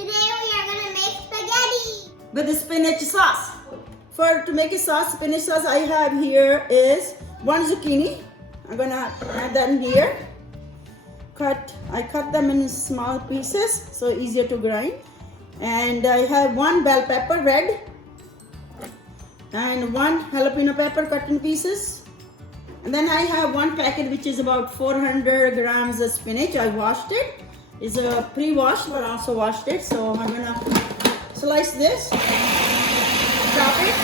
Today we are gonna make spaghetti with the spinach sauce. To make a sauce, spinach sauce, I have here is 1 zucchini. I'm gonna add that in here. I cut them in small pieces so easier to grind. And I have 1 bell pepper red and 1 jalapeno pepper cut in pieces. And then I have 1 packet which is about 400 grams of spinach. I washed it. It's a pre-washed but also washed it. So I'm gonna slice this, chop it.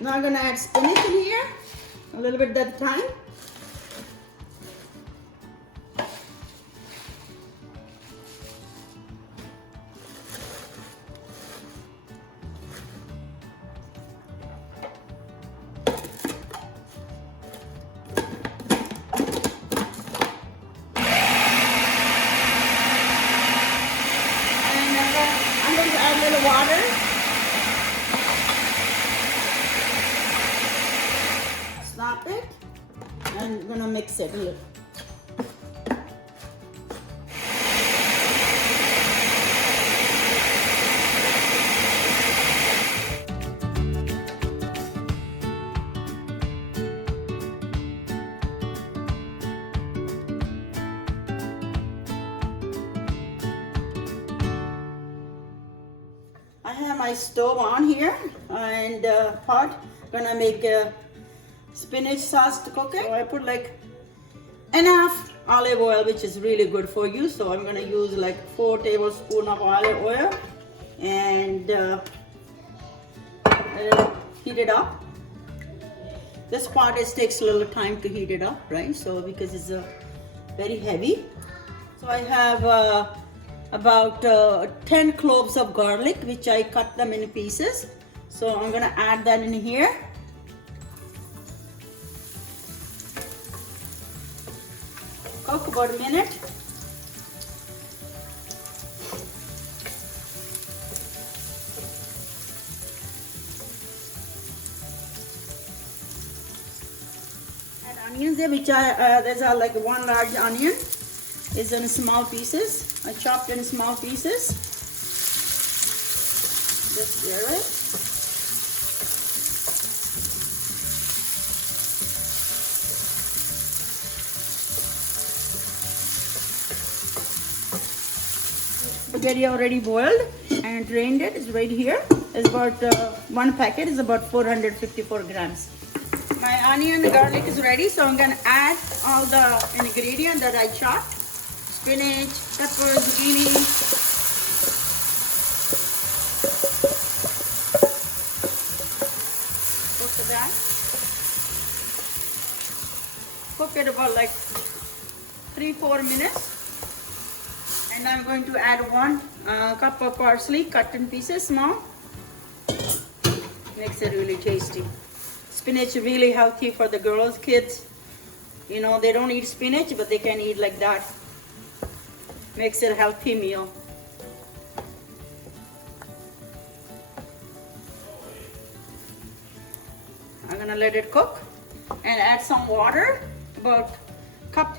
Now I'm gonna add spinach in here, a little bit at a time. I'm going to add a little water. Stop it. And I'm going to mix it here. I have my stove on here and pot. Gonna make spinach sauce to cook it. So I put like enough olive oil, which is really good for you. So I'm gonna use like 4 tablespoons of olive oil and heat it up. This pot takes a little time to heat it up, right? So because it's very heavy. So I have about 10 cloves of garlic, which I cut them in pieces. So I'm gonna add that in here. Cook about a minute. Add onions there, which there's like 1 large onion. Is in small pieces. I chopped in small pieces. Just stir it. Spaghetti already boiled and drained it. It's right here. It's about 1 packet is about 454 grams. My onion and garlic is ready, so I'm gonna add all the ingredients that I chopped. Spinach, pepper, zucchini. Cook that. Cook it about like 3-4 minutes. And I'm going to add 1 cup of parsley cut in pieces small. Makes it really tasty. Spinach is really healthy for the girls, kids. You know, they don't eat spinach, but they can eat like that. Makes it a healthy meal. I'm gonna let it cook and add some water, about a cup.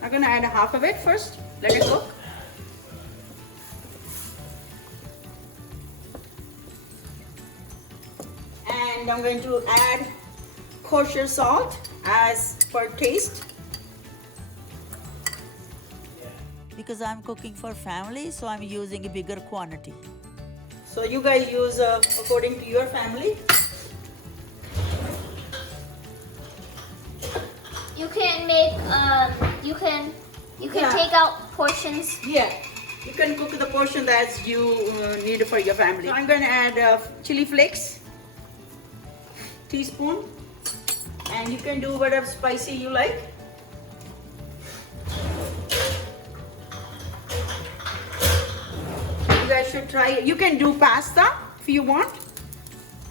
I'm gonna add half of it first, let it cook. And I'm going to add kosher salt as per taste. Because I'm cooking for family, so I'm using a bigger quantity. So you guys use according to your family. You can make you can take out portions. Yeah, you can cook the portion that you need for your family. So I'm going to add chili flakes, teaspoon, and you can do whatever spicy you like. You guys should try it. You can do pasta if you want.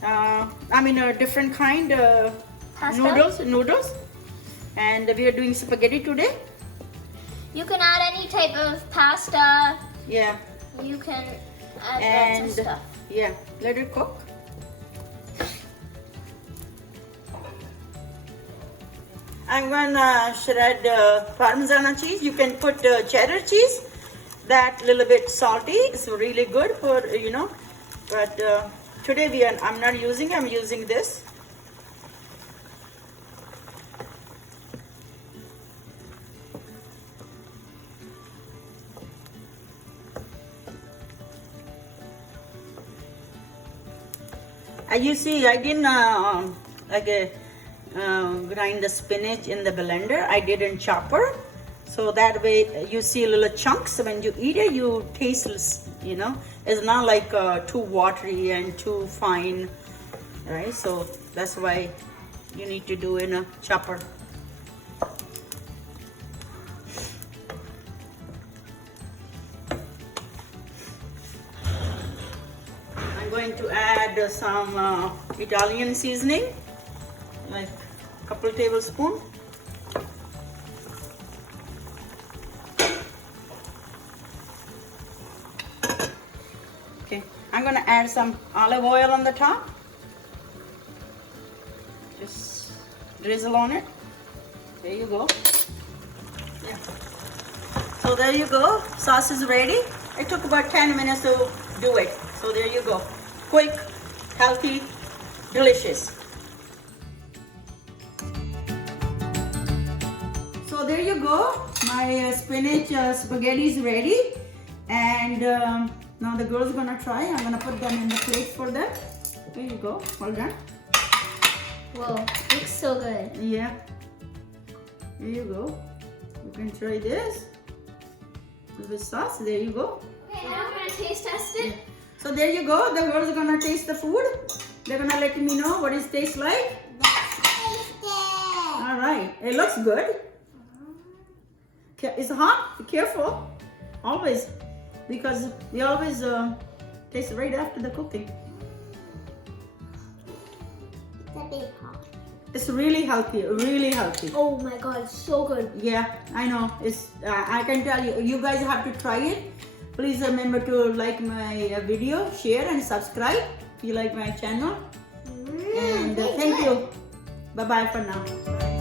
I mean a different kind noodles. And we are doing spaghetti today. You can add any type of pasta. Yeah. You can add lots of stuff. Yeah, let it cook. I'm gonna shred Parmesan cheese. You can put cheddar cheese. That little bit salty. It's really good for, you know. But today I'm not using it. I'm using this. You see, I didn't grind the spinach in the blender. I did in chopper, so that way you see little chunks. When you eat it, you taste, you know, it's not like too watery and too fine, right? So that's why you need to do in a chopper. Going to add some Italian seasoning, like a couple tablespoons. Okay, I'm gonna add some olive oil on the top. Just drizzle on it. There you go. Yeah. So there you go. Sauce is ready. It took about 10 minutes to do it. So there you go. Quick, healthy, delicious. So there you go. My spinach spaghetti is ready. And now the girls are gonna try. I'm gonna put them in the plate for them. There you go. Hold on. Whoa, looks so good. Yeah. There you go. You can try this. With sauce. There you go. Okay, now I'm gonna taste test it. So there you go. The girls are gonna taste the food. They're gonna let me know what it tastes like. All right. It looks good. It's hot. Be careful. Always, because we always taste right after the cooking. It's a bit hot. It's really healthy. Really healthy. Oh my god, it's so good. Yeah, I know. It's. I can tell you. You guys have to try it. Please remember to like my video, share and subscribe if you like my channel. And thank you. Bye-bye for now.